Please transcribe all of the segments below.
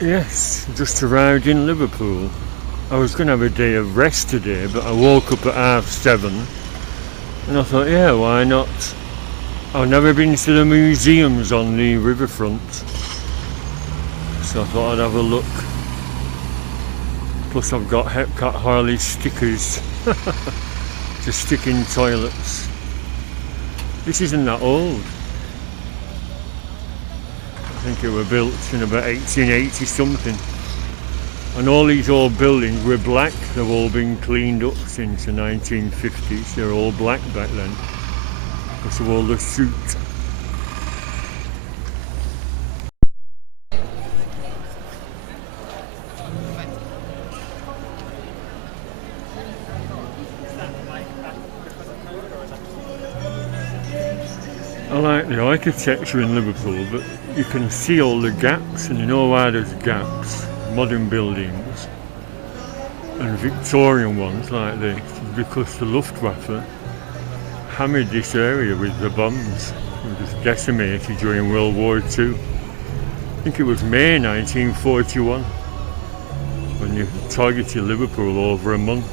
Yes, just arrived in Liverpool. I was going to have a day of rest today, but I woke up at 7:30 and I thought, yeah, why not? I've never been to the museums on the Riverfront, so I thought I'd have a look. Plus I've got Hepcat Harley stickers to stick in toilets. This isn't that old. I think it were built in about 1880 something. And all these old buildings were black. They've all been cleaned up since the 1950s. They're all black back then because of all the soot. I like the architecture in Liverpool, but you can see all the gaps, and you know why there's gaps. Modern buildings and Victorian ones like this, because the Luftwaffe hammered this area with the bombs. It was decimated during World War II. I think it was May 1941 when you targeted Liverpool over a month.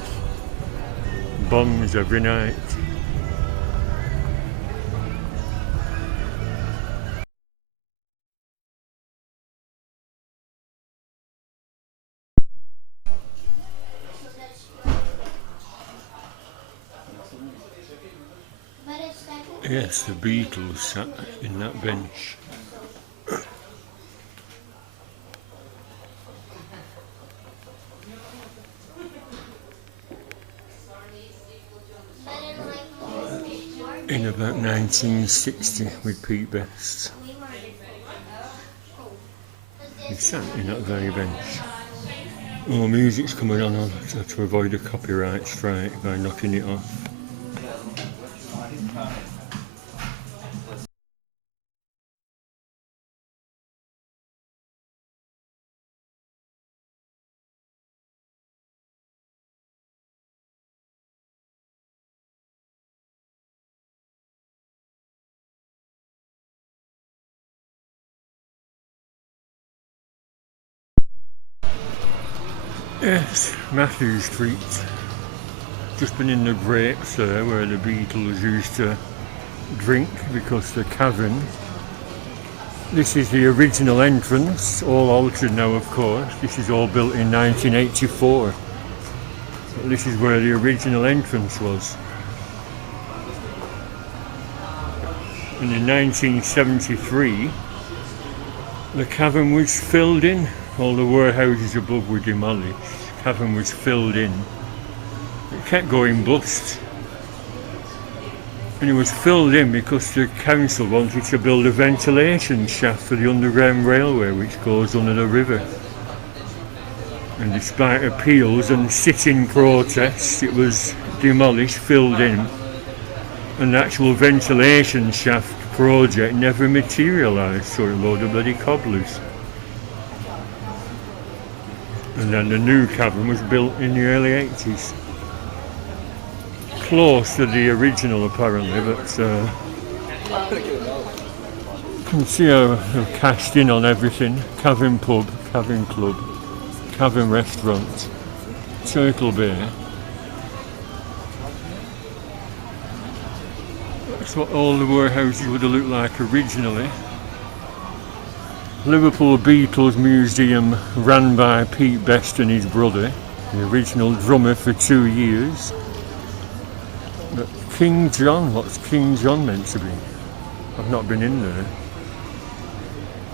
Bombs every night. Yes, the Beatles sat in that bench. In about 1960 with Pete Best. He sat in that very bench. Oh, music's coming on. I'll have to avoid a copyright strike by knocking it off. Yes, Matthew Street. Just been in the grapes there where the Beatles used to drink, because the Cavern. This is the original entrance, all altered now of course. This is all built in 1984. But this is where the original entrance was. And in 1973 the Cavern was filled in. All the warehouses above were demolished. The Cavern was filled in. It kept going bust. And it was filled in because the council wanted to build a ventilation shaft for the underground railway which goes under the river. And despite appeals and sit-in protests, it was demolished, filled in, and the actual ventilation shaft project never materialised, so a load of bloody cobblers. And then the new Cavern was built in the early 80s. Close to the original apparently, but you can see how they've cashed in on everything. Cavern pub, Cavern club, Cavern restaurant, Turtle Bay. That's what all the warehouses would have looked like originally. Liverpool Beatles Museum, ran by Pete Best and his brother, the original drummer for 2 years. But King John, what's King John meant to be? I've not been in there.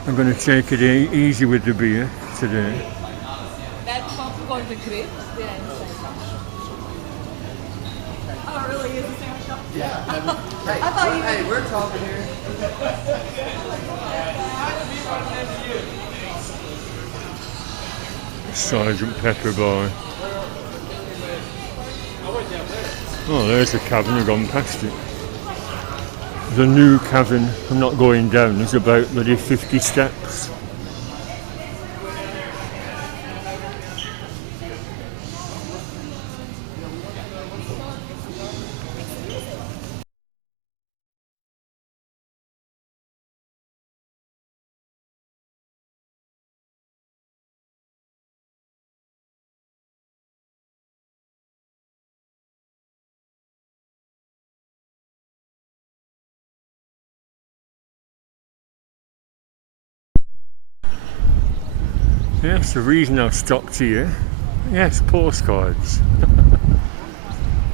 I'm going to take it easy with the beer today. That pump called the grapes, they are inside. Oh, really? Is the sandwich shop? Yeah. I thought you. Hey, we're talking here. Sergeant Pepper Bar. Oh, there's the Cavern, I've gone past it. The new Cavern, I'm not going down, there's about maybe 50 steps. Yes, the reason I've stopped here, yes, postcards.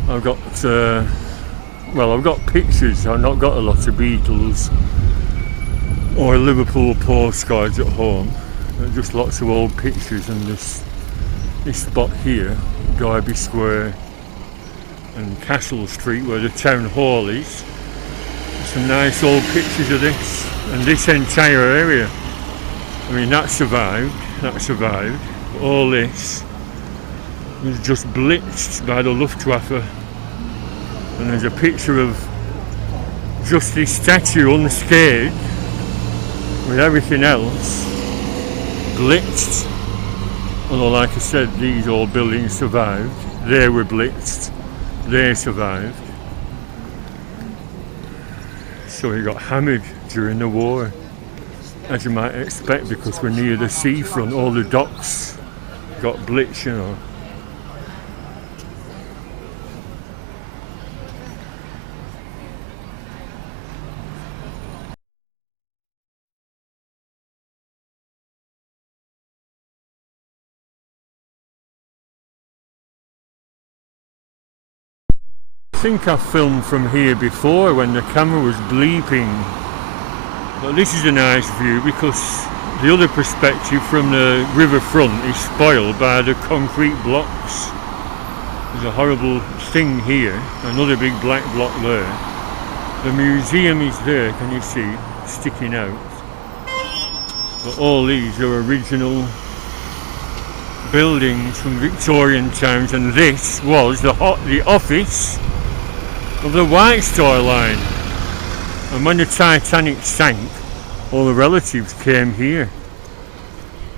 I've got, I've got pictures. I've not got a lot of Beatles or Liverpool postcards at home. Just lots of old pictures, and this spot here, Derby Square and Castle Street, where the town hall is. Some nice old pictures of this, and this entire area. I mean, that survived. But all this was just blitzed by the Luftwaffe. And there's a picture of just this statue unscathed, with everything else blitzed. Although, like I said, these old buildings survived. They were blitzed. They survived. So he got hammered during the war, as you might expect, because we're near the seafront. All the docks got blitzed, you know. I think I've filmed from here before when the camera was bleeping, but this is a nice view because the other perspective from the riverfront is spoiled by the concrete blocks. There's a horrible thing here, another big black block there. The museum is there, can you see, sticking out. But all these are original buildings from Victorian times, and this was the office of the White Star Line. And when the Titanic sank, all the relatives came here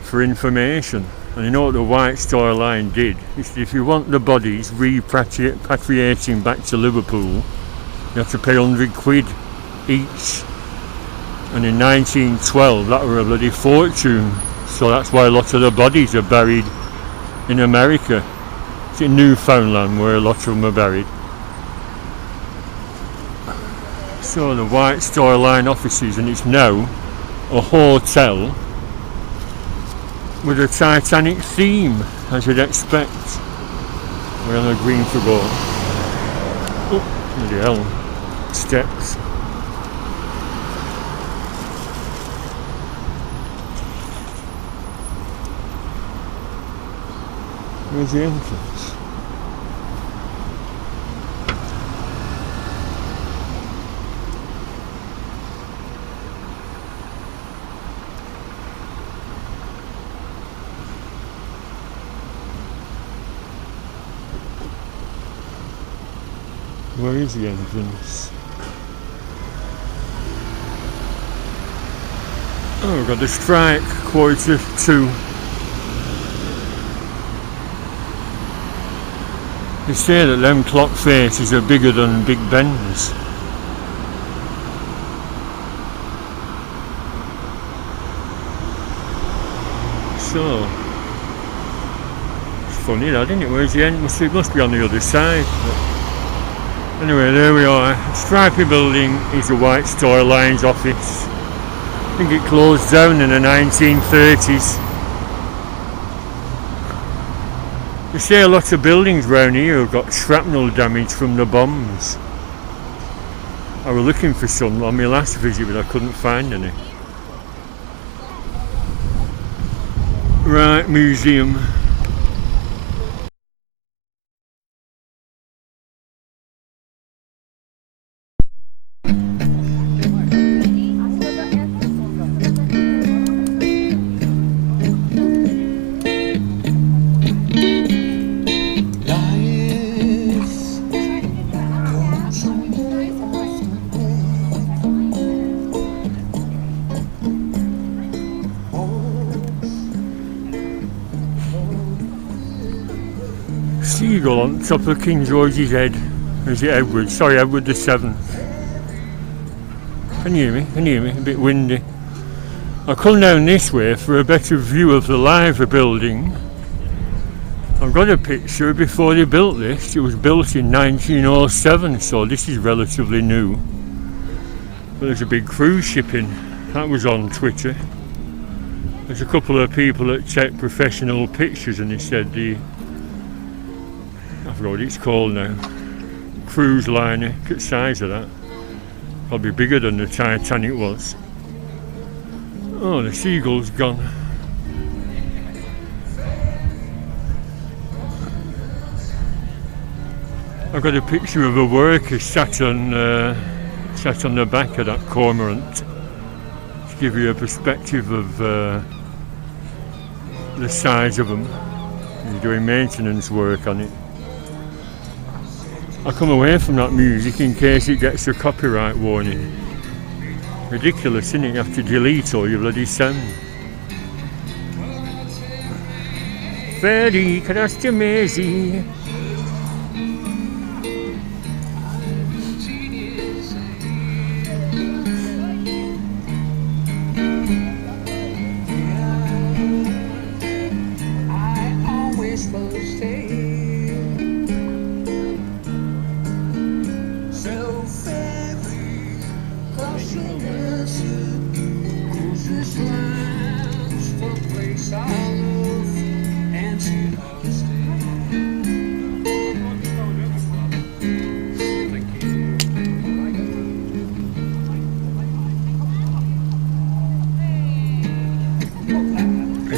for information. And you know what the White Star Line did? If you want the bodies repatriating back to Liverpool, you have to pay £100 each. And in 1912 that were a bloody fortune. So that's why a lot of the bodies are buried in America. It's in Newfoundland where a lot of them are buried. So the White Star Line offices, and it's now a hotel with a Titanic theme, as you'd expect. We're on a green for go. Oh, bloody hell. Steps. Where's the entrance? Where is the entrance? Oh, we've got the strike, 1:45. They say that them clock faces are bigger than Big Ben's. So, it's funny that, isn't it? Where's the entrance? It must be on the other side. But anyway, there we are. Stripey building is the White Star Line's office. I think it closed down in the 1930s. They say a lot of buildings around here have got shrapnel damage from the bombs. I was looking for some on my last visit, but I couldn't find any. Right, museum. Seagull on top of King George's head. Or is it Edward? Sorry, Edward the 7th. Can you hear me? Can you hear me? A bit windy. I'll come down this way for a better view of the Liver building. I've got a picture before they built this. It was built in 1907, so this is relatively new. But there's a big cruise ship in. That was on Twitter. There's a couple of people that take professional pictures, and they said I forgot what it's called now, cruise liner, look at the size of that. Probably bigger than the Titanic was. Oh, the seagull's gone. I've got a picture of a worker sat on the back of that cormorant to give you a perspective of the size of them. He's doing maintenance work on it. I come away from that music in case it gets a copyright warning. Ridiculous, isn't it? You have to delete all your bloody sound. Ferry across the Mersey.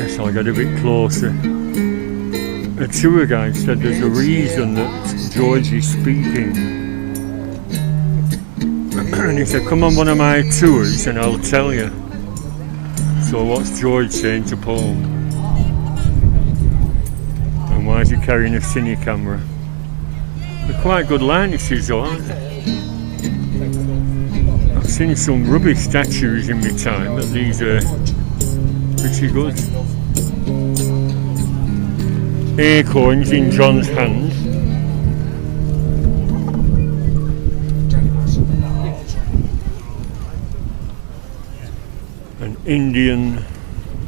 So I got a bit closer. A tour guide said there's a reason that George is speaking. And he said, come on one of my tours and I'll tell you. So what's George saying to Paul? And why is he carrying a cine camera? They're quite good likenesses though, aren't they? I've seen some rubbish statues in my time, but these are pretty good. Acorns in John's hand. An Indian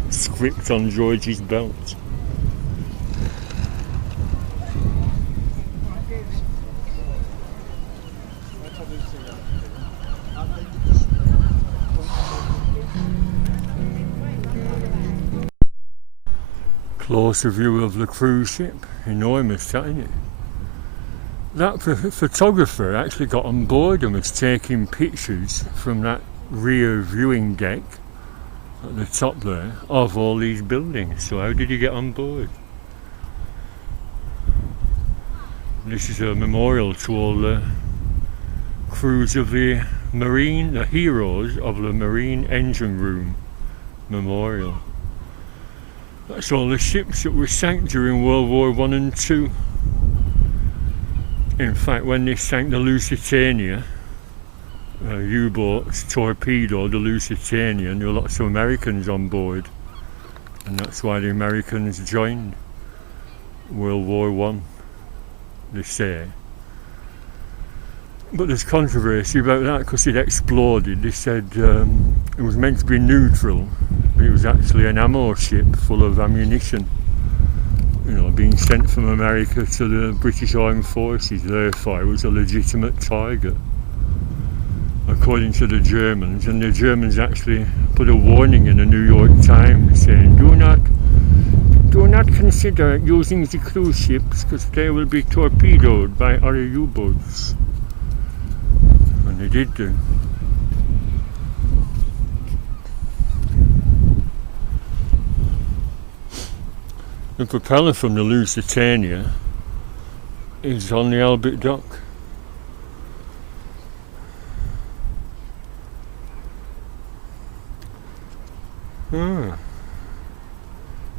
script on George's belt. Closer view of the cruise ship. Enormous, that, isn't it? That photographer actually got on board and was taking pictures from that rear viewing deck at the top there of all these buildings. So how did he get on board? This is a memorial to all the crews of the heroes of the Marine Engine Room Memorial. That's all the ships that were sank during World War I and II. In fact, when they sank the Lusitania, U-boats torpedoed the Lusitania, and there were lots of Americans on board, and that's why the Americans joined World War I, they say. But there's controversy about that because it exploded. They said it was meant to be neutral, but it was actually an ammo ship full of ammunition, you know, being sent from America to the British Armed Forces. Therefore it was a legitimate target, according to the Germans. And the Germans actually put a warning in the New York Times saying, do not consider using the cruise ships because they will be torpedoed by other U-boats. And they did do. The propeller from the Lusitania is on the Albert Dock.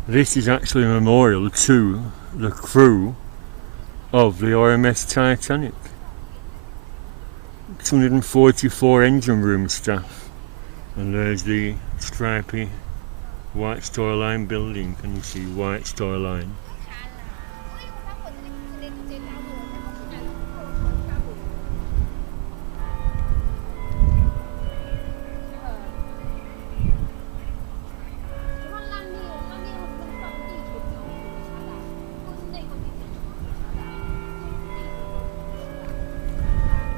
This is actually a memorial to the crew of the RMS Titanic. 244 engine room staff, and there's the stripy White Star Line building. Can you see White Star Line?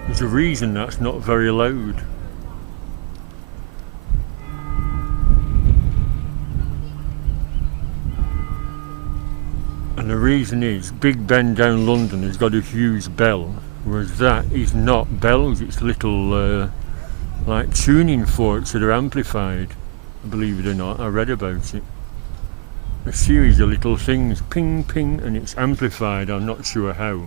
There's a reason that's not very loud. And the reason is, Big Ben down London has got a huge bell, whereas that is not bells, it's little like tuning forks that are amplified. Believe it or not, I read about it. A series of little things, ping ping, and it's amplified, I'm not sure how.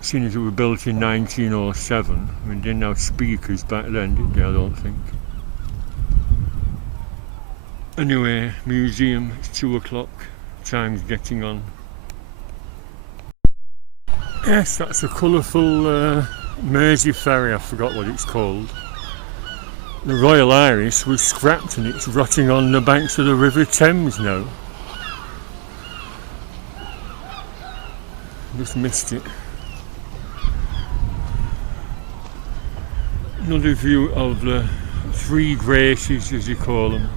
Seeing as it was built in 1907, I mean, they didn't have speakers back then, did they? I don't think. Anyway, museum, it's 2 o'clock, time's getting on. Yes, that's a colourful Mersey ferry, I forgot what it's called. The Royal Iris was scrapped and it's rotting on the banks of the River Thames now. Just missed it. Another view of the Three Graces, as you call them.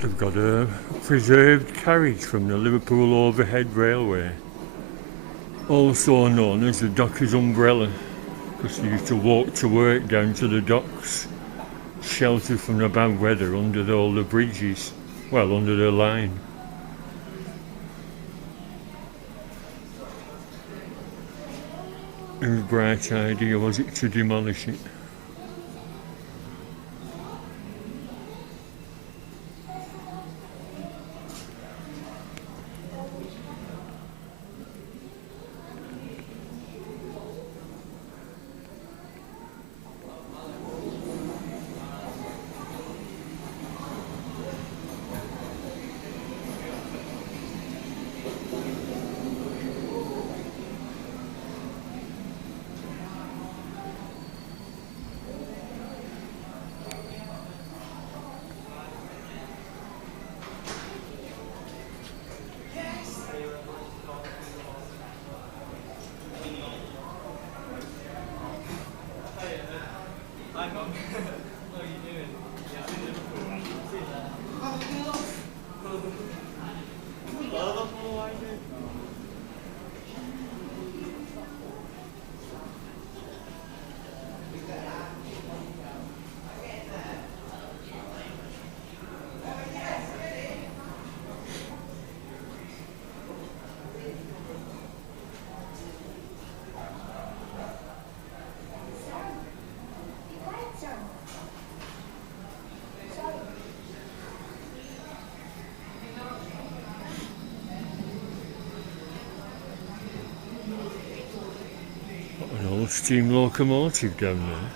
They've got a preserved carriage from the Liverpool Overhead Railway, also known as the Dockers' Umbrella, because they used to walk to work down to the docks, sheltered from the bad weather under all the bridges, well, under the line. Whose bright idea was it to demolish it? An old steam locomotive down there.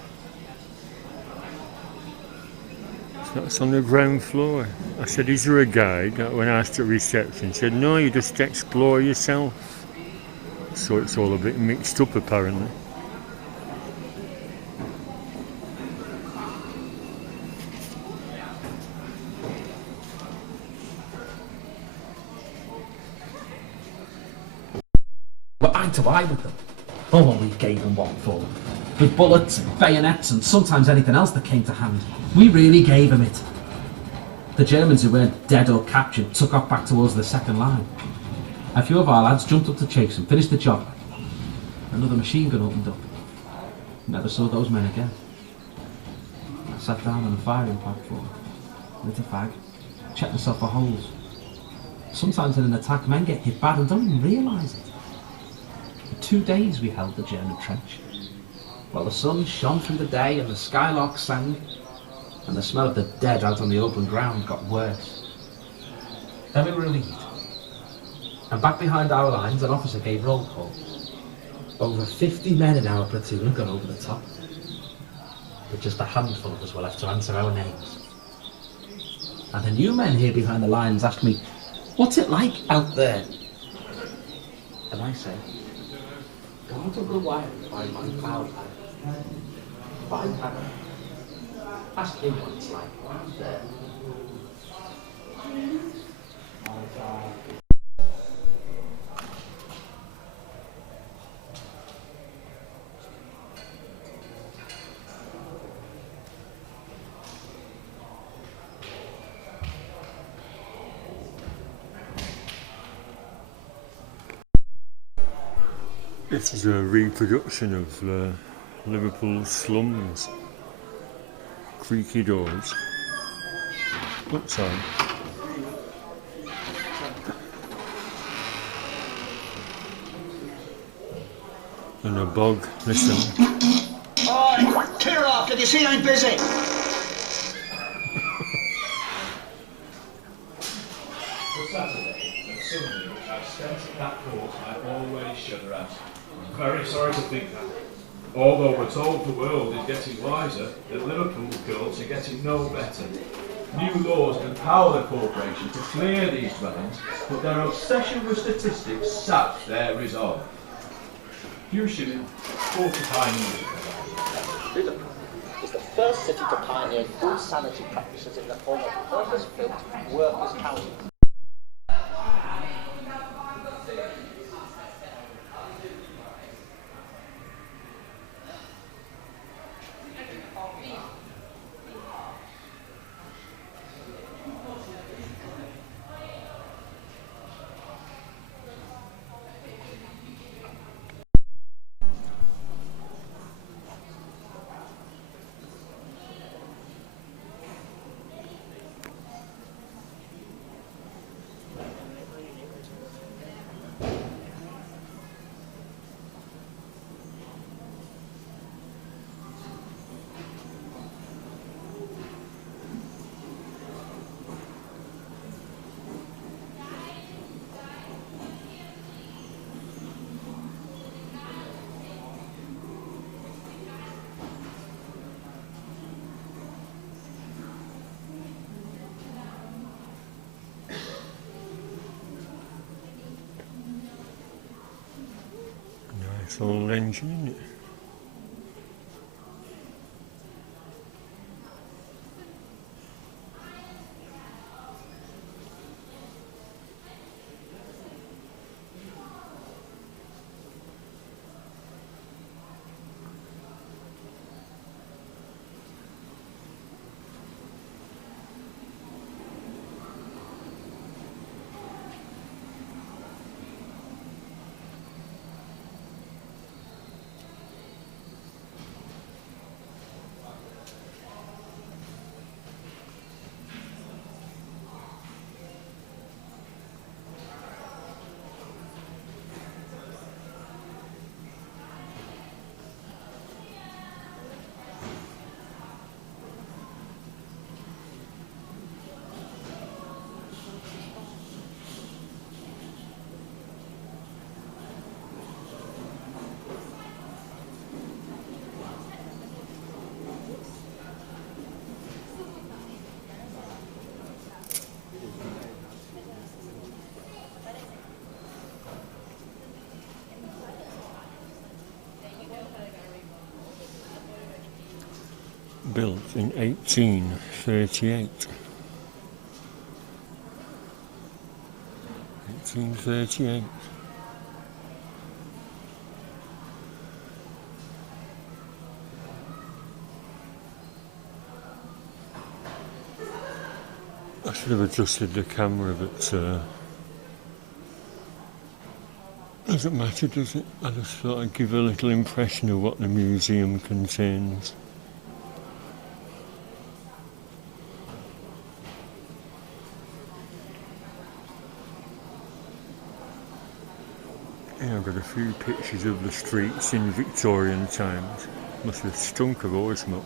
That's on the ground floor. I said, is there a guide? When I asked at reception, he said, no, you just explore yourself. So it's all a bit mixed up apparently. We're eye to eye with them. Oh, well, we gave them what for. With bullets and bayonets and sometimes anything else that came to hand. We really gave them it. The Germans who weren't dead or captured took off back towards the second line. A few of our lads jumped up to chase them, finished the job. Another machine gun opened up. Never saw those men again. I sat down on the firing platform, lit a fag, checked myself for holes. Sometimes in an attack, men get hit bad and don't even realise it. For 2 days we held the German trench. While the sun shone through the day and the skylarks sang, and the smell of the dead out on the open ground got worse. Then we were relieved. And back behind our lines, an officer gave roll call. Over 50 men in our platoon had gone over the top. But just a handful of us were left to answer our names. And the new men here behind the lines asked me, what's it like out there? And I said, God of the wild by my cloud by Cavern. Ask him what it's like out there. This is a reproduction of Liverpool's slums. Creaky doors. Oops, sorry. And a bog. Listen. Oi, clear off! Did you see I'm busy? For Saturday and Sunday, which I spent at that court, I always shudder at. I'm very sorry to think that. Although we're told the world is getting wiser, the Liverpool courts are getting no better. New laws empower the corporation to clear these dwellings, but their obsession with statistics saps their resolve. Hugh Shilling, 45 years ago. Liverpool is the first city to pioneer food sanitary practices in the form of purpose-built workers' housing. Nice old engine, isn't it? Built in 1838. 1838. I should have adjusted the camera, but doesn't matter, does it? I just thought I'd give a little impression of what the museum contains. Yeah, I've got a few pictures of the streets in Victorian times. Must have stunk of oil smoke.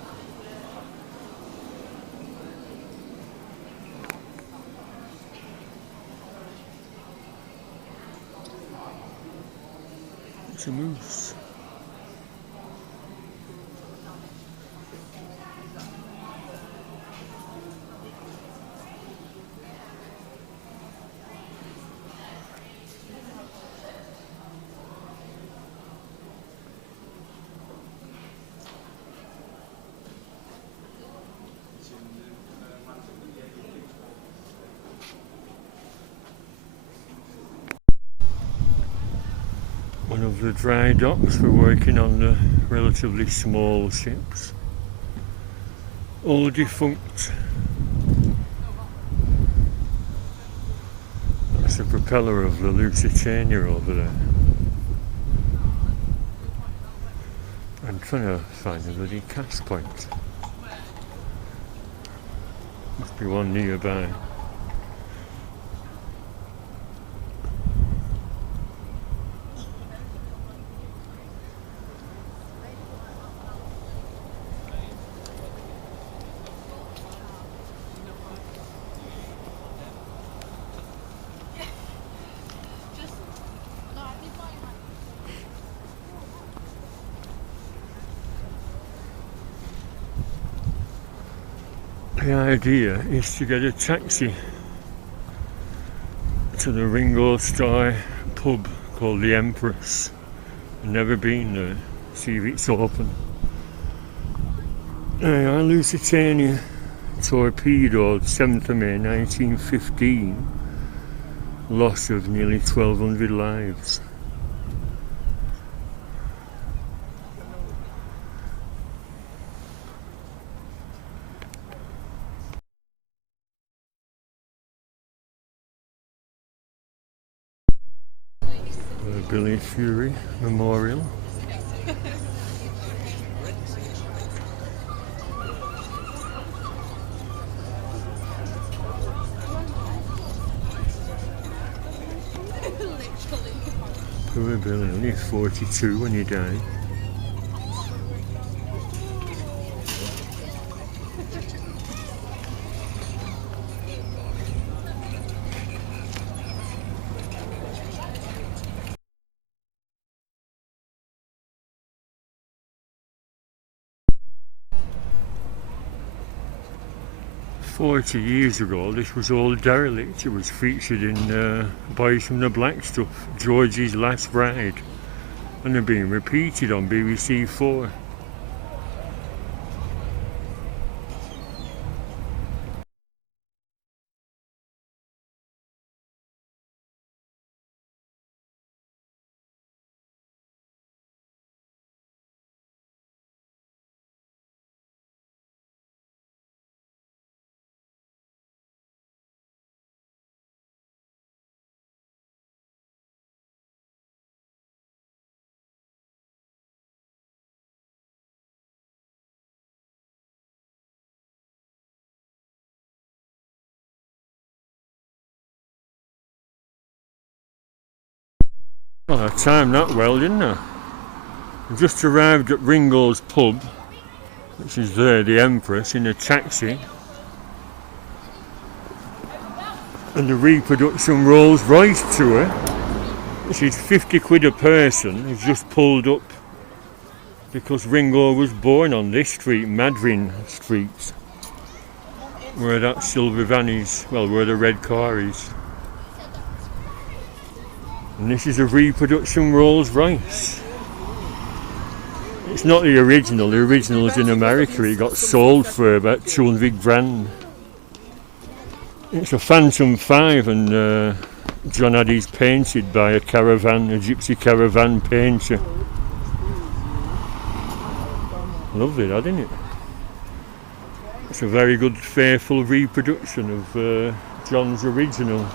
It's a moose. One of the dry docks for working on the relatively small ships. All defunct. That's the propeller of the Lusitania over there. trying to find a bloody cast point. Must be one nearby. The idea is to get a taxi to the Ringo Starr pub called the Empress. I've never been there. See if it's open. Our Lusitania torpedoed 7th of May 1915. Loss of nearly 1,200 lives. Billy Fury Memorial. Poor Billy, only 42 when he died. "40 years ago, this was all derelict. It was featured in Boys from the Black Stuff, George's Last Ride, and they're being repeated on BBC 4. Well, I timed that well, didn't I? I just arrived at Ringo's pub, which is there, the Empress, in a taxi. And the reproduction Rolls Royce tour, which is 50 quid a person, has just pulled up because Ringo was born on this street, Madryn Street, where that silver van is, well, where the red car is. And this is a reproduction Rolls Royce. It's not the original is in America. It got sold for about 200 grand. It's a Phantom 5 and John Addy's painted by a gypsy caravan painter. Lovely that, isn't it? It's a very good faithful reproduction of John's original.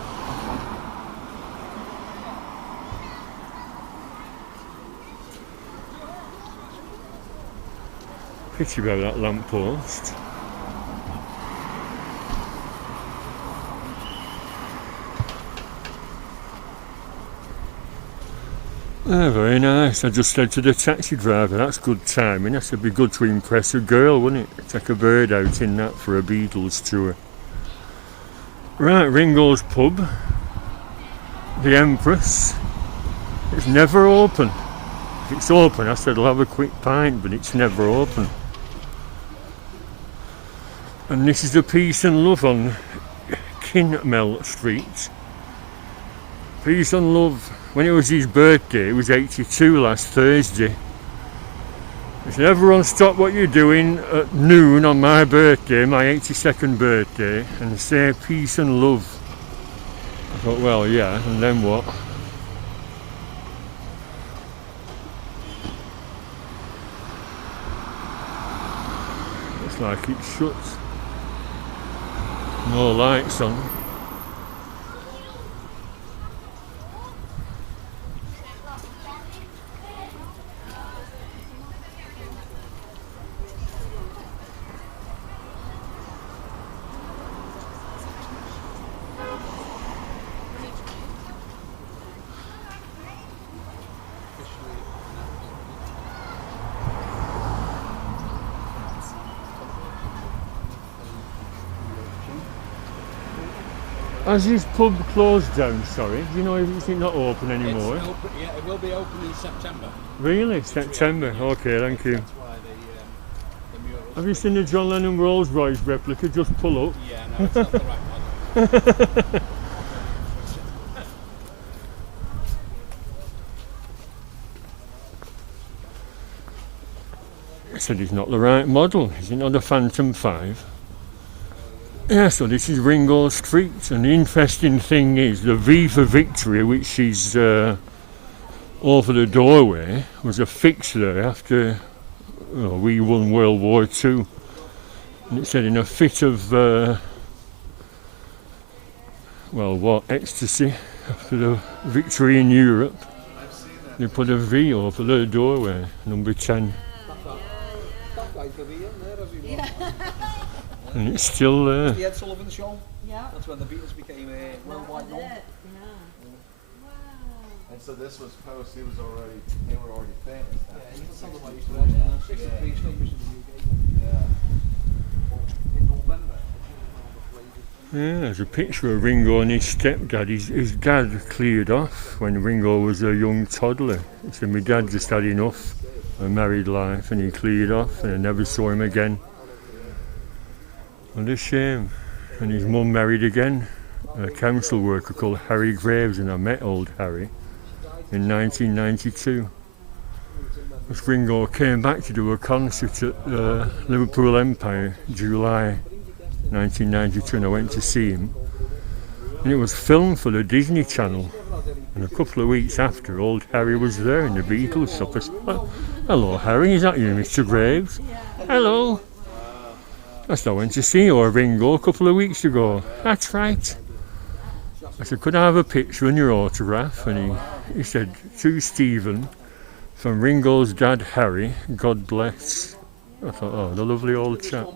Pity about that lamppost. Very nice. I just said to the taxi driver, that's good timing. That would be good to impress a girl, wouldn't it? Take a bird out in that for a Beatles tour. Right, Ringo's pub, the Empress. It's never open. If it's open, I said I'll have a quick pint, but it's never open. And this is the Peace and Love on Kinmel Street. Peace and Love. When it was his birthday, it was 82 last Thursday. He said, everyone stop what you're doing at noon on my birthday, my 82nd birthday, and say peace and love. I thought, well, yeah, and then what? Looks like it's shut. No lights on. Has this pub closed down, sorry? Do you know if it's not open anymore? It's open, yeah, it will be open in September. Really? September? Okay, thank you. That's why the murals. Have you seen the John Lennon Rolls Royce replica just pull up? Yeah, no, it's not the right model. I said it's not the right model. Is it not a Phantom 5? Yeah, so this is Ringo Street, and the interesting thing is the V for Victory, which is over the doorway, was a fixture after we won World War II. And it said in a fit of, ecstasy after the victory in Europe, they put a V over the doorway, number 10. And it's still there. The Ed Sullivan Show. Yeah. That's when the Beatles became worldwide known. And so this was post. They were already famous. Yeah, you can tell them what used to watch in the 63 Slippers in the UK. Yeah. In November. Yeah, there's a picture of Ringo and his stepdad. His dad cleared off when Ringo was a young toddler. He said, my dad just had enough of married life and he cleared off and I never saw him again. What a shame. And his mum married again, a council worker called Harry Graves, and I met old Harry in 1992. As Ringo came back to do a concert at Liverpool Empire, July 1992, and I went to see him. And it was filmed for the Disney Channel. And a couple of weeks after, old Harry was there in the Beatles shop. I said, oh, hello Harry, is that you, Mr. Graves? Hello. I said, I went to see your Ringo a couple of weeks ago. That's right. I said, could I have a picture and your autograph? And he said, to Stephen, from Ringo's dad Harry, God bless. I thought, oh, the lovely old chap.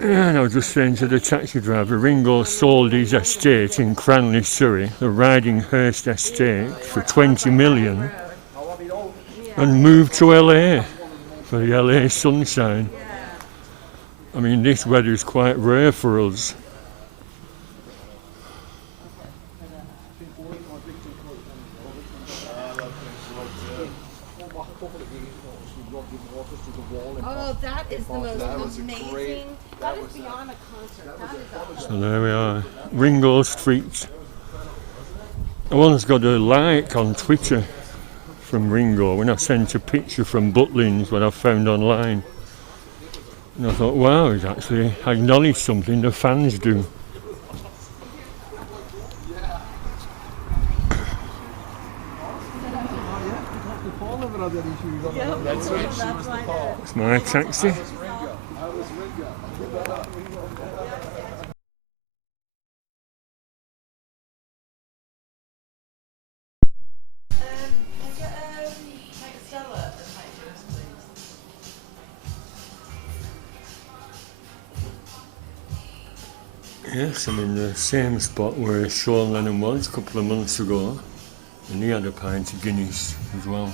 Yeah, and I was just saying to the taxi driver, Ringo sold his estate in Cranley, Surrey, the Ridinghurst estate, for 20 million. And moved to LA for the LA sunshine. I mean, this weather is quite rare for us. Oh, that is the most amazing. That is beyond a concert. So there we are, Ringo Street. I once got a like on Twitter from Ringo when I sent a picture from Butlins, what I found online. And I thought, wow, he's actually acknowledged something the fans do. It's my taxi. Yes, I'm in the same spot where Sean Lennon was a couple of months ago, and he had a pint of Guinness as well.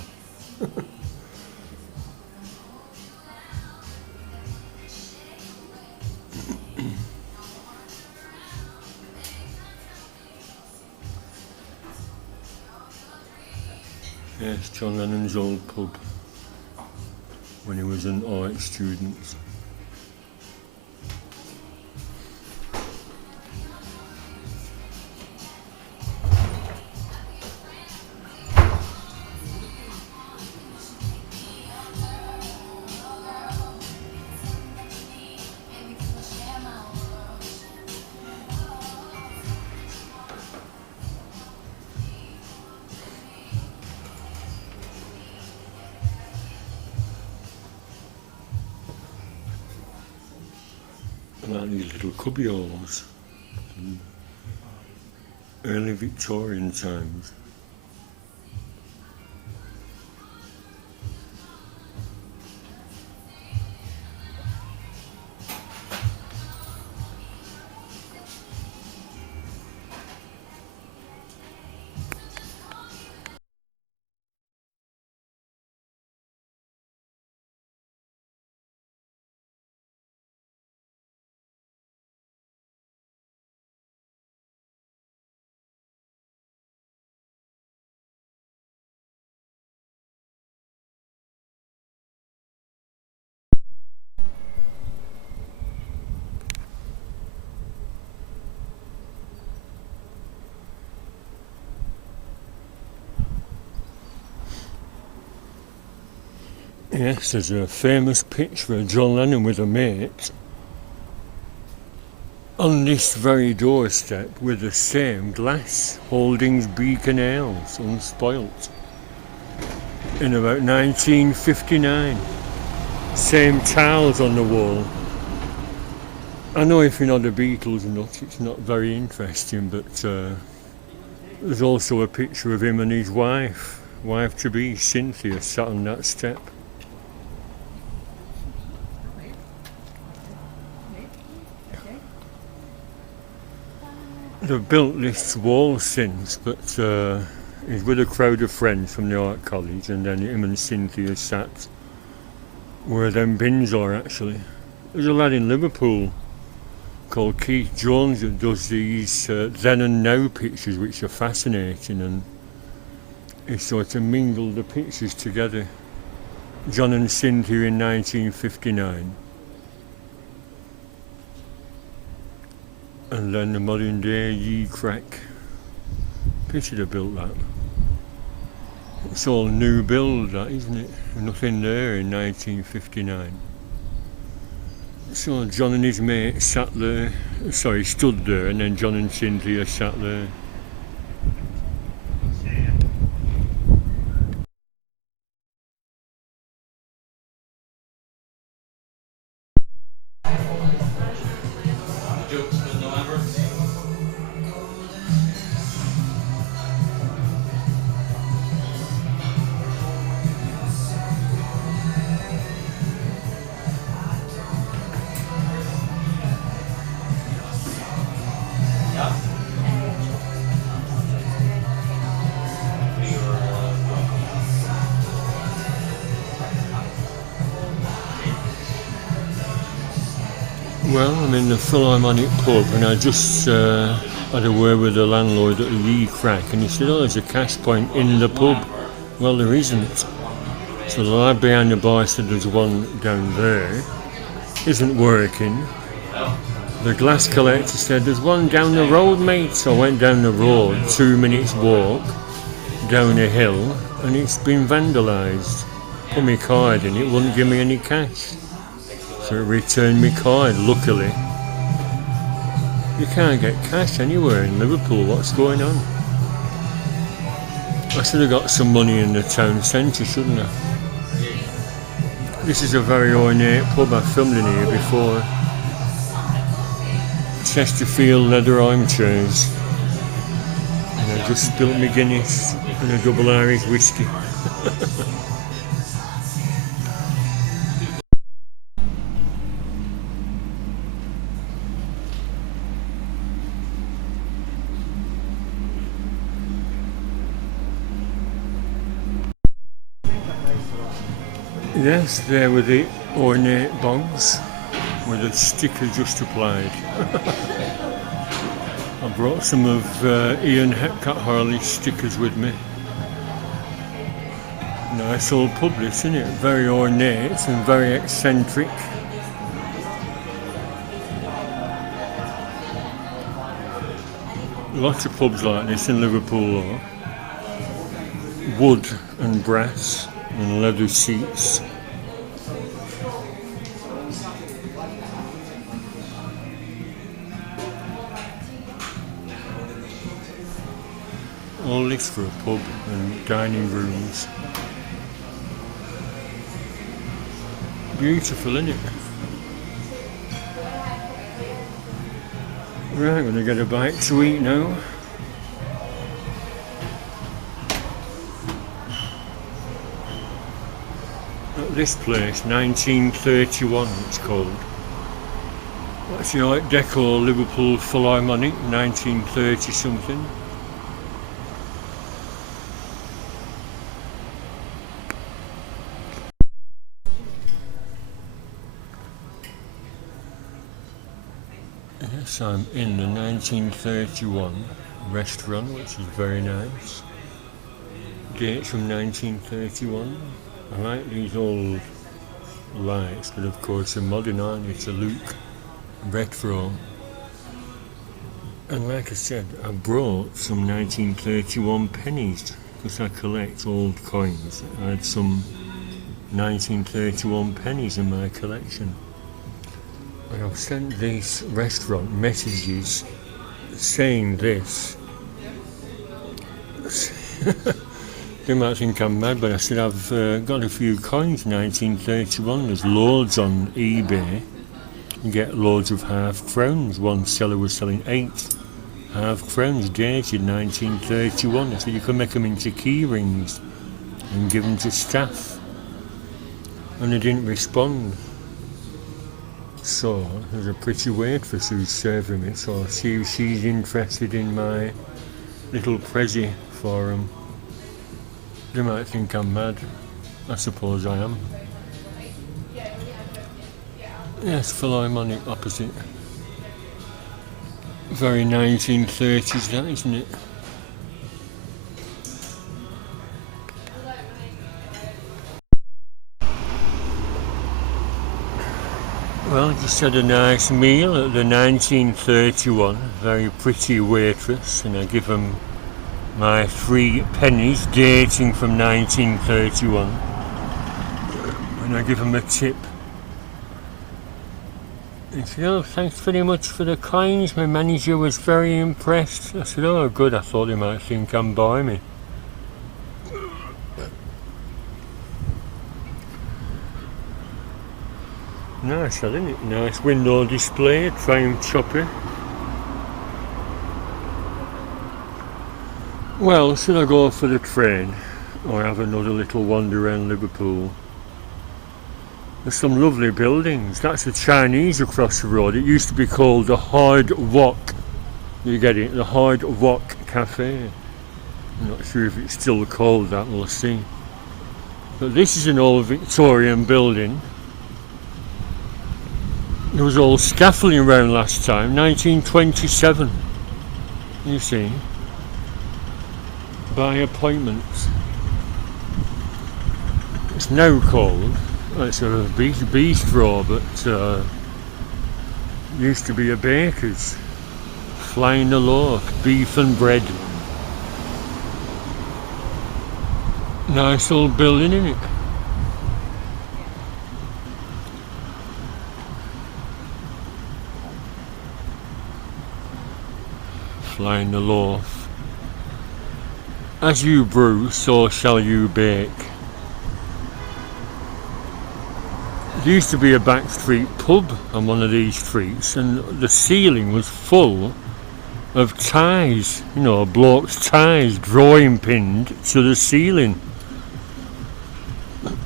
Yes, John Lennon's old pub when he was an art student. I like these little cubby holes from early Victorian times. Yes, there's a famous picture of John Lennon with a mate on this very doorstep with the same glass Holdings Beacon Ales, unspoilt, in about 1959. Same tiles on the wall. I know if you're not a Beatles nut, it's not very interesting, but there's also a picture of him and his wife-to-be, Cynthia, sat on that step. They've built this wall since, but he's with a crowd of friends from the art college, and then him and Cynthia sat where them bins are actually. There's a lad in Liverpool called Keith Jones that does these then and now pictures, which are fascinating, and he sort of mingled the pictures together. John and Cynthia in 1959. And then the modern day Ye Crack. Pity they built that. It's all new build, that, isn't it? Nothing there in 1959. So John and his mate stood there, and then John and Cynthia sat there. Well, I'm in the Philharmonic pub, and I just had a word with the landlord at the Ye Crack, and he said, oh, there's a cash point in the pub. Well, there isn't. So the lad behind the bar said there's one down there. Isn't working. The glass collector said there's one down the road, mate. So I went down the road, 2 minutes walk, down a hill, and it's been vandalised. Put my card in, it wouldn't give me any cash. So it returned my card, luckily. You can't get cash anywhere in Liverpool, what's going on? I should have got some money in the town centre, shouldn't I? This is a very ornate pub, I've filmed in here before. Chesterfield leather armchairs. And I just spilt my Guinness and a double Irish whiskey. Yes, there were the ornate bongs with a sticker just applied. I brought some of Ian Hepcat Harley's stickers with me. Nice old pub, this, isn't it? Very ornate and very eccentric. Lots of pubs like this in Liverpool are. Wood and brass and leather seats. All this for a pub and dining rooms. Beautiful, isn't it? Right, I'm going to get a bite to eat now. At this place, 1931 it's called. That's the Art Deco Liverpool Philharmonic, 1930 something. Yes, I'm in the 1931 restaurant, which is very nice. Dates from 1931. I like these old lights, but of course they're modern, aren't they, to look retro. And like I said, I brought some 1931 pennies because I collect old coins. I had some 1931 pennies in my collection. And I've sent this restaurant messages saying this. They might think I'm mad, but I said I've got a few coins, 1931. There's loads on eBay. You get loads of half crowns. One seller was selling 8 half crowns dated 1931. I said you can make them into key rings and give them to staff. And they didn't respond. So there's a pretty waitress who's serving me, so I'll see if she's interested in my little prezi for them. They might think I'm mad. I suppose I am. Yes, Philharmonic opposite. Very 1930s that, isn't it? Well, just had a nice meal at the 1931. Very pretty waitress, and I give them my 3 pennies dating from 1931. And I give them a tip. He said, "Oh, thanks very much for the coins. My manager was very impressed." I said, "Oh, good. I thought he might think I'm by me." Nice, isn't it? Nice window display, Triumph Chopper. Well, should I go for the train or have another little wander around Liverpool? There's some lovely buildings. That's the Chinese across the road. It used to be called the Hard Wok. You get it? The Hard Wok Cafe. I'm not sure if it's still called that, we'll see. But this is an old Victorian building. There was all scaffolding around last time, 1927. You see. By appointment. It's now called, it's a bistro, but used to be a baker's. Flying the loaf, beef and bread. Nice old building, isn't it? Flying the loaf. As you brew, so shall you bake. There used to be a back street pub on one of these streets, and the ceiling was full of ties, you know, blokes' ties drawing pinned to the ceiling.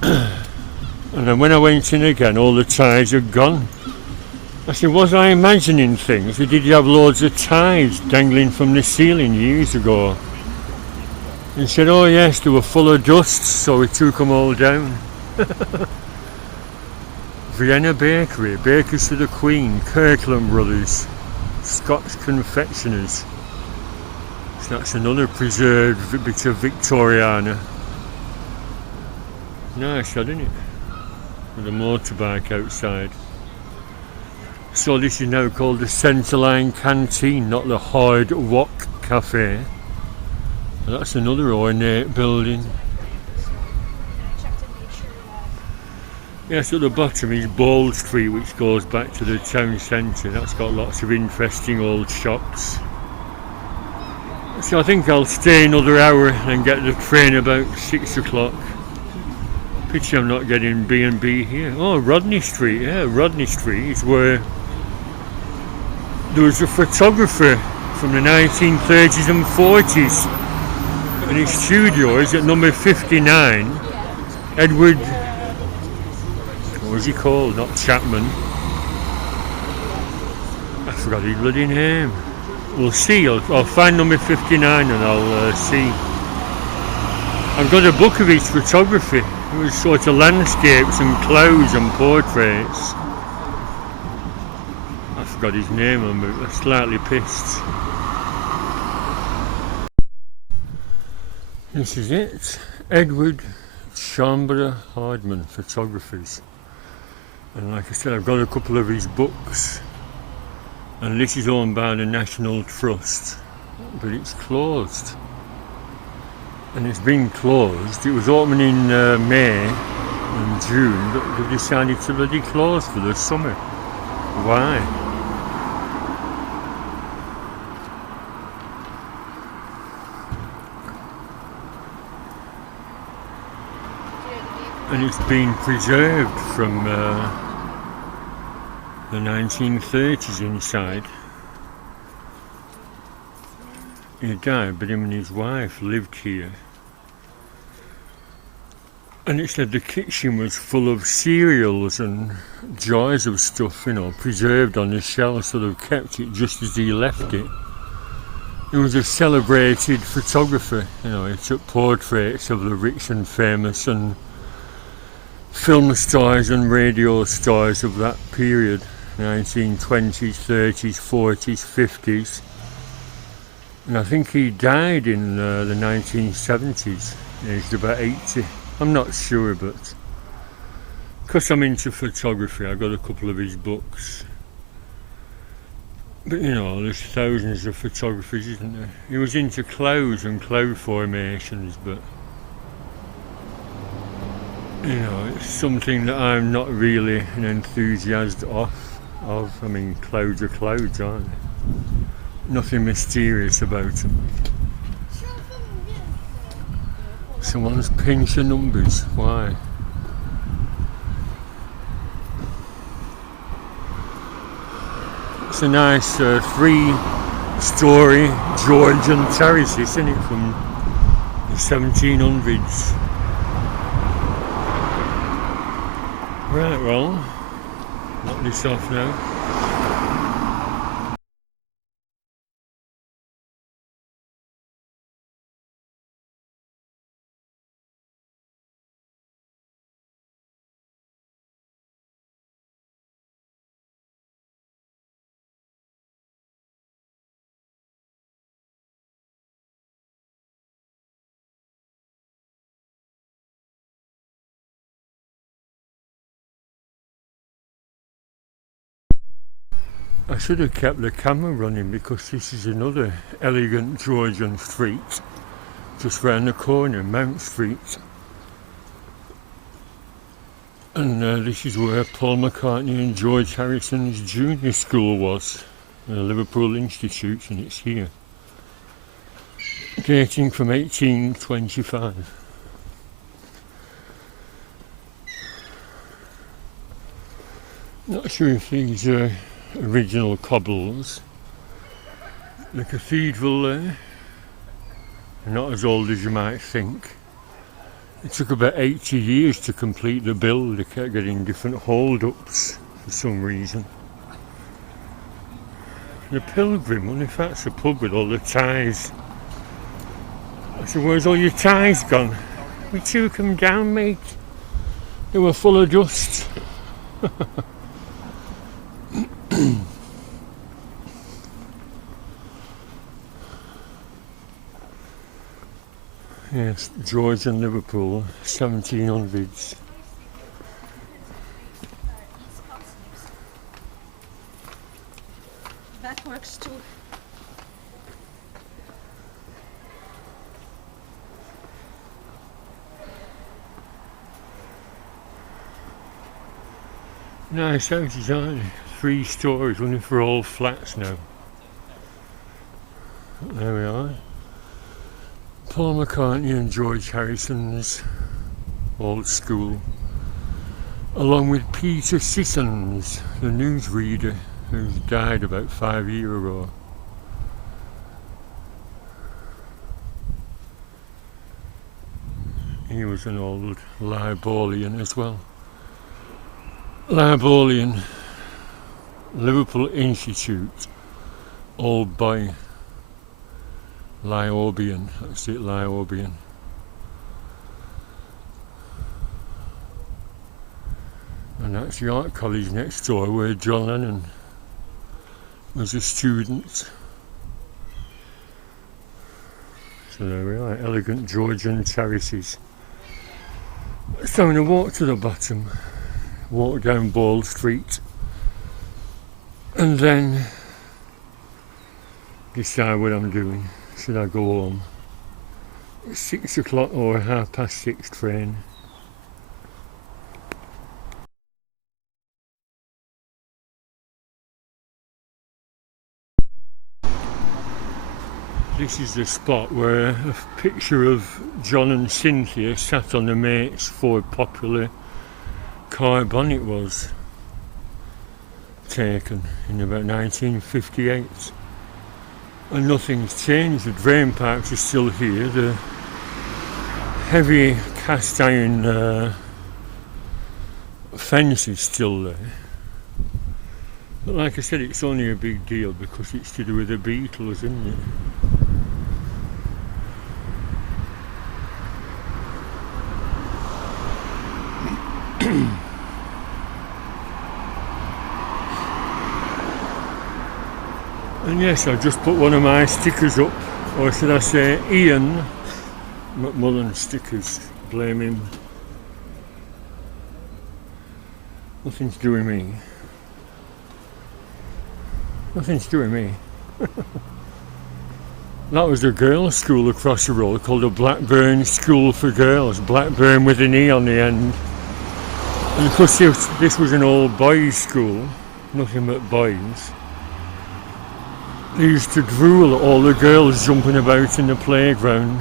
And then when I went in again, all the ties had gone. I said, was I imagining things, or did you have loads of ties dangling from the ceiling years ago? And he said, oh yes, they were full of dust, so we took them all down. Vienna Bakery, Bakers to the Queen, Kirkland Brothers, Scott's Confectioners. So that's another preserved bit of Victoriana. Nice, isn't it? With a motorbike outside. So this is now called the Centerline Canteen, not the Hard Wok Cafe. And that's another ornate building. Yes, at the bottom is Bold Street, which goes back to the town centre. That's got lots of interesting old shops. So I think I'll stay another hour and get the train about 6 o'clock. Pity I'm not getting B&B here. Oh, Rodney Street, yeah, Rodney Street is where there was a photographer from the 1930s and 40s. And his studio is at number 59. Edward, what was he called? Not Chapman. I forgot his bloody name. We'll see. I'll find number 59 and I'll see. I've got a book of his photography. It was sort of landscapes and clouds and portraits. I forgot his name, I'm slightly pissed. This is it. Edward Chambera Hardman Photographers. And like I said, I've got a couple of his books. And this is owned by the National Trust. But it's closed. And it's been closed. It was open in May in June, but they decided to bloody close for the summer. Why? And it's been preserved from the 1930s inside. He died, but him and his wife lived here. And it said the kitchen was full of cereals and jars of stuff, you know, preserved on the shelf, so they've kept it just as he left it. He was a celebrated photographer, you know, he took portraits of the rich and famous and film stars and radio stars of that period, 1920s, 30s, 40s, 50s. And I think he died in the 1970s, aged about 80. I'm not sure, but because I'm into photography, I got a couple of his books. But you know, there's thousands of photographers, isn't there? He was into clouds and cloud formations, but you know, it's something that I'm not really an enthusiast of. I mean, clouds are clouds, aren't they? Nothing mysterious about them. Someone's pinched the numbers. Why? It's a nice 3-story Georgian terrace, isn't it, from the 1700s. Right, well, knock this off now. I should have kept the camera running because this is another elegant Georgian street just round the corner, Mount Street. And this is where Paul McCartney and George Harrison's junior school was, the Liverpool Institute, and it's here. Dating from 1825. Not sure if these are original cobbles. The cathedral there, not as old as you might think. It took about 80 years to complete the build. They kept getting different hold-ups for some reason. The Pilgrim, I wonder if that's a pub with all the ties. I said, where's all your ties gone? We took them down, mate. They were full of dust. Yes, George and Liverpool, 1700s. That works too. Nice houses, aren't they? 3 stories, running for all flats now. There we are. Paul McCartney and George Harrison's old school, along with Peter Sissons, the newsreader who's died about 5 years ago. He was an old Libolian as well. Libolian, Liverpool Institute, old boy. Liobian, that's it, Liobian. And that's the art college next door where John Lennon was a student. So there we are, elegant Georgian terraces. So I'm going to walk to the bottom, walk down Ball Street, and then decide what I'm doing. Should I go home? It's 6 o'clock or 6:30 train. This is the spot where a picture of John and Cynthia sat on the mate's Ford Popular car bonnet was taken in about 1958. And nothing's changed. The drain pipes are still here. The heavy cast iron fence is still there. But like I said, it's only a big deal because it's to do with the Beatles, isn't it? And yes, I just put one of my stickers up, or should I say Ian McMullen stickers. Blame him. Nothing's doing me. Nothing's doing me. That was a girls' school across the road called the Blackburn School for Girls. Blackburn with an E on the end. And of course this was an old boys' school, nothing but boys. They used to drool at all the girls jumping about in the playground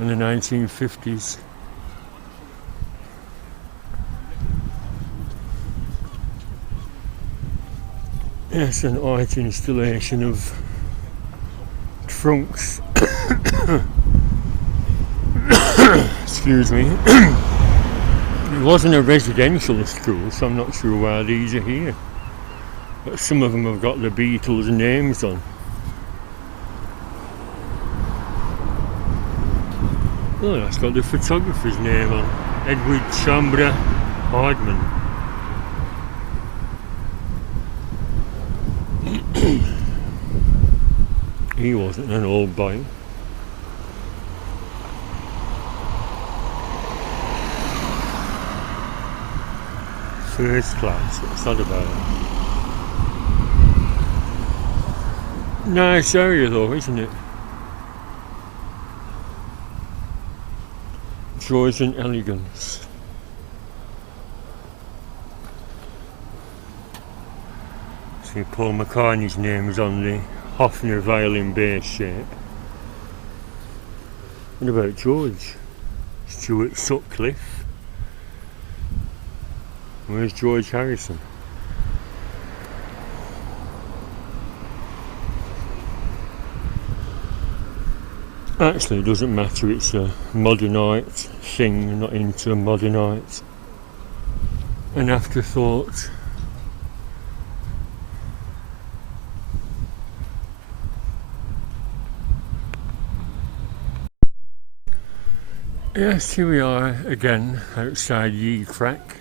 in the 1950s. Yes, an art installation of trunks. Excuse me. It wasn't a residential school, so I'm not sure why these are here. But some of them have got the Beatles' names on. Oh, that's got the photographer's name on. Edward Chambra Hardman. He wasn't an old boy. First class, what's that about? Nice area though, isn't it? Georgian elegance. See, Paul McCartney's name is on the Hofner violin bass shape. What about George? Stuart Sutcliffe. Where's George Harrison? Actually, it doesn't matter, it's a modern art thing, I'm not into modern art. An afterthought. Yes, here we are again outside Ye Crack.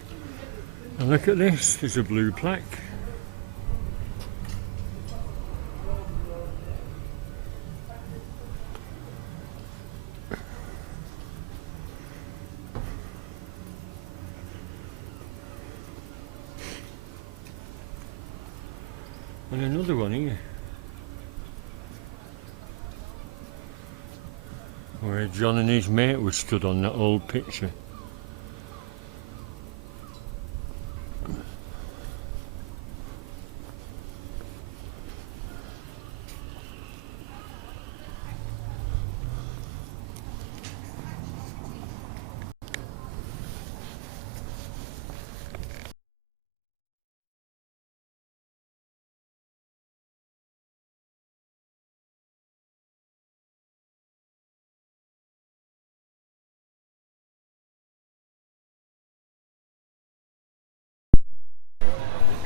And look at this, there's a blue plaque. And another one here. Where John and his mate were stood on that old picture.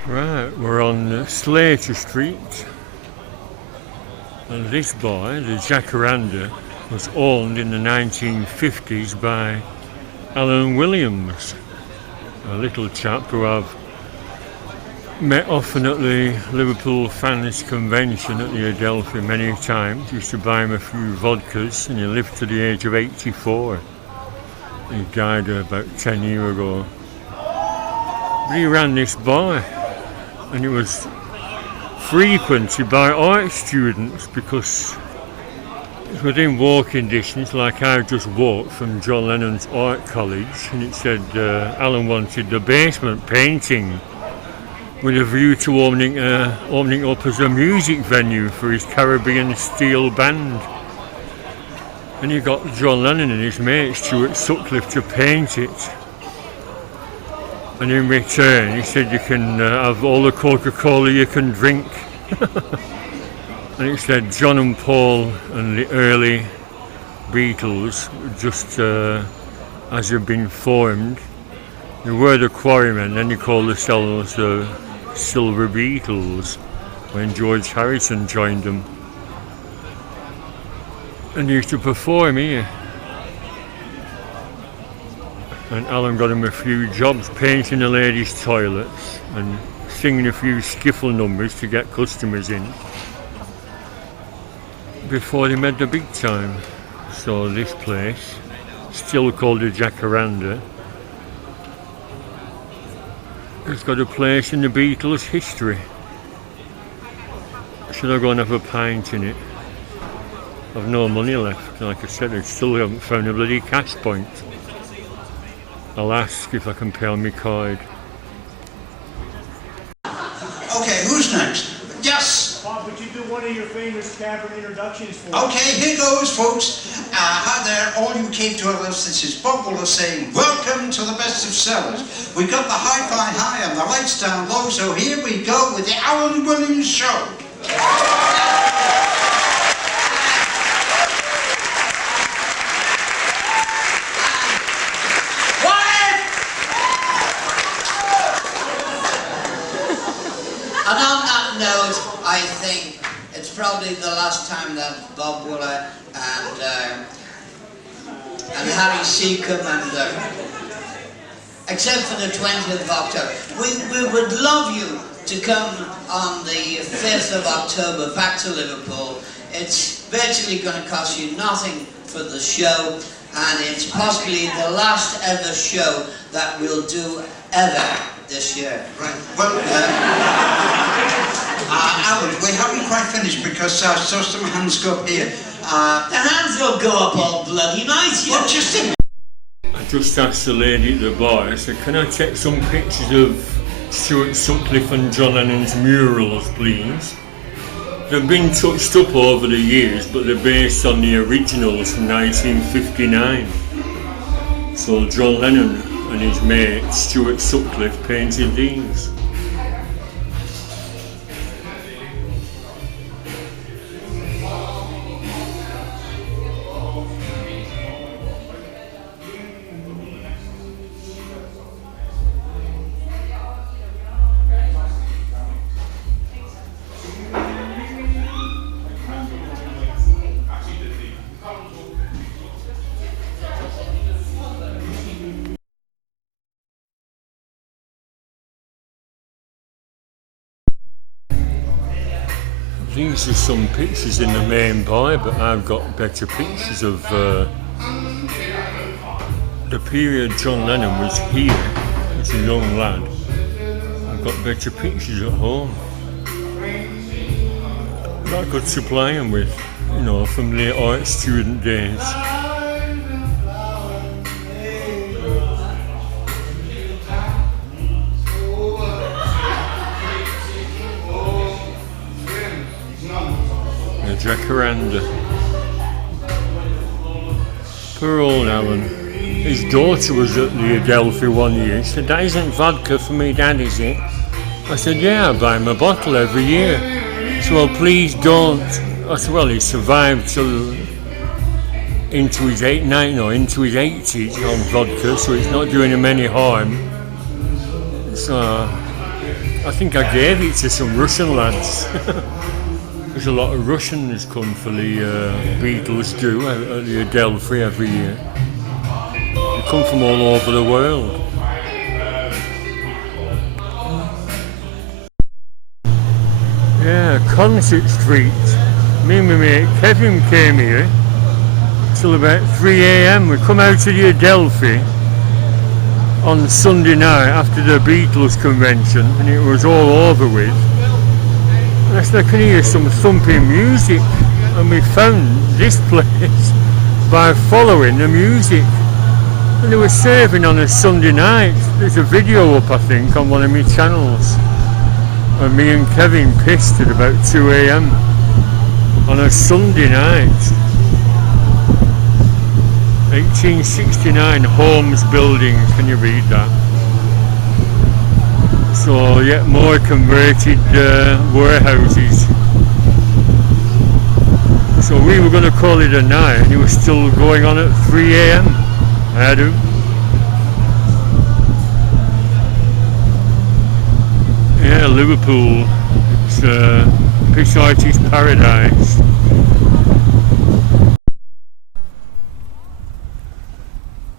Right, we're on Slater Street, and this boy, the Jacaranda, was owned in the 1950s by Alan Williams, a little chap who I've met often at the Liverpool Fans Convention at the Adelphi many times. Used to buy him a few vodkas, and he lived to the age of 84. He died about 10 years ago. But he ran this bar, and it was frequented by art students because it's within walking distance, like I just walked from John Lennon's art college, and it said Alan wanted the basement painting with a view to opening up as a music venue for his Caribbean steel band. And he got John Lennon and his mate Stuart Sutcliffe to paint it. And in return he said you can have all the Coca-Cola you can drink. And it said John and Paul and the early Beatles, just as they've been formed, they were the Quarrymen, then they called themselves the Silver Beatles when George Harrison joined them. And they used to perform here. And Alan got him a few jobs painting the ladies' toilets and singing a few skiffle numbers to get customers in before they made the big time. So this place, still called the Jacaranda, has got a place in the Beatles' history. Should I go and have a pint in it? I've no money left. Like I said, I still haven't found a bloody cash point. I'll ask if I can pay on my card. Okay, who's next? Yes. Bob, would you do one of your famous Cavern introductions for us? Okay, here goes, folks. Hi there, all you Cape dwellers. This is Bob Waller saying, welcome to the best of sellers. We've got the hi-fi high and the lights down low, so here we go with the Alan Williams Show. And on that note, I think it's probably the last time that Bob Wooler and Harry Seacombe and except for the 20th of October, we would love you to come on the 5th of October back to Liverpool. It's virtually going to cost you nothing for the show, and it's possibly the last ever show that we'll do ever this year. Right, well, Alan, we haven't quite finished because I saw some hands go up here. The hands will go up all bloody nice, yeah. Well, just a... I just asked the lady at the bar, I said, can I take some pictures of Stuart Sutcliffe and John Lennon's murals, please? They've been touched up over the years, but they're based on the originals from 1959. So John Lennon and his mate Stuart Sutcliffe painted these. These are some pictures in the main bar, but I've got better pictures of the period John Lennon was here as a young lad. I've got better pictures at home that I could supply him with, you know, from the art student days. Jacaranda. Poor old Alan. His daughter was at the Adelphi one year. She said, that isn't vodka for me, Dad, is it? I said, yeah, I buy him a bottle every year. She said, well, please don't. I said, well, he survived till into his 80s on vodka, so it's not doing him any harm. So I think I gave it to some Russian lads. There's a lot of Russians come for the Beatles do at the Adelphi every year. They come from all over the world. Yeah, Concert Street. Me and my mate Kevin came here till about 3 a.m. We come out of the Adelphi on Sunday night after the Beatles convention, and it was all over with. I said, I can hear some thumping music, and we found this place by following the music. And they were serving on a Sunday night. There's a video up, I think, on one of my channels. And me and Kevin pissed at about 2 a.m. on a Sunday night. 1869 Holmes Building, can you read that? So yet more converted warehouses. So we were going to call it a night and it was still going on at 3 a.m. I do. Yeah, Liverpool, it's piss artist paradise.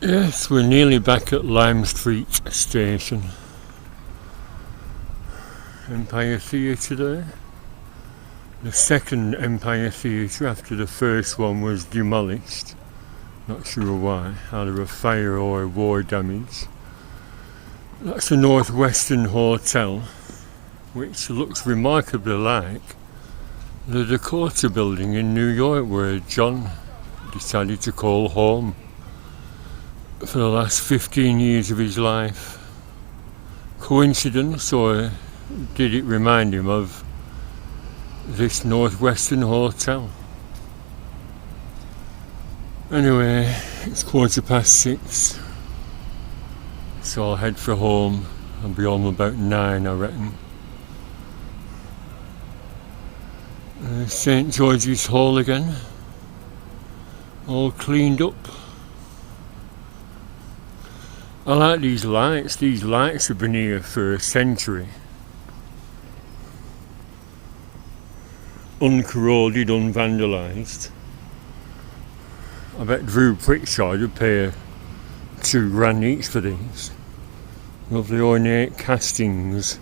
Yes, we're nearly back at Lime Street Station. Empire Theatre there. The second Empire Theatre after the first one was demolished. Not sure why, either a fire or war damage. That's the Northwestern Hotel, which looks remarkably like the Dakota building in New York where John decided to call home for the last 15 years of his life. Coincidence, or did it remind him of this Northwestern Hotel? Anyway, it's 6:15, so I'll head for home. I'll be home about 9, I reckon. St. George's Hall again, all cleaned up. I like these lights. These lights have been here for a century. Uncorroded, unvandalised. I bet Drew Pritchard would pay £2 each for these. Lovely ornate castings.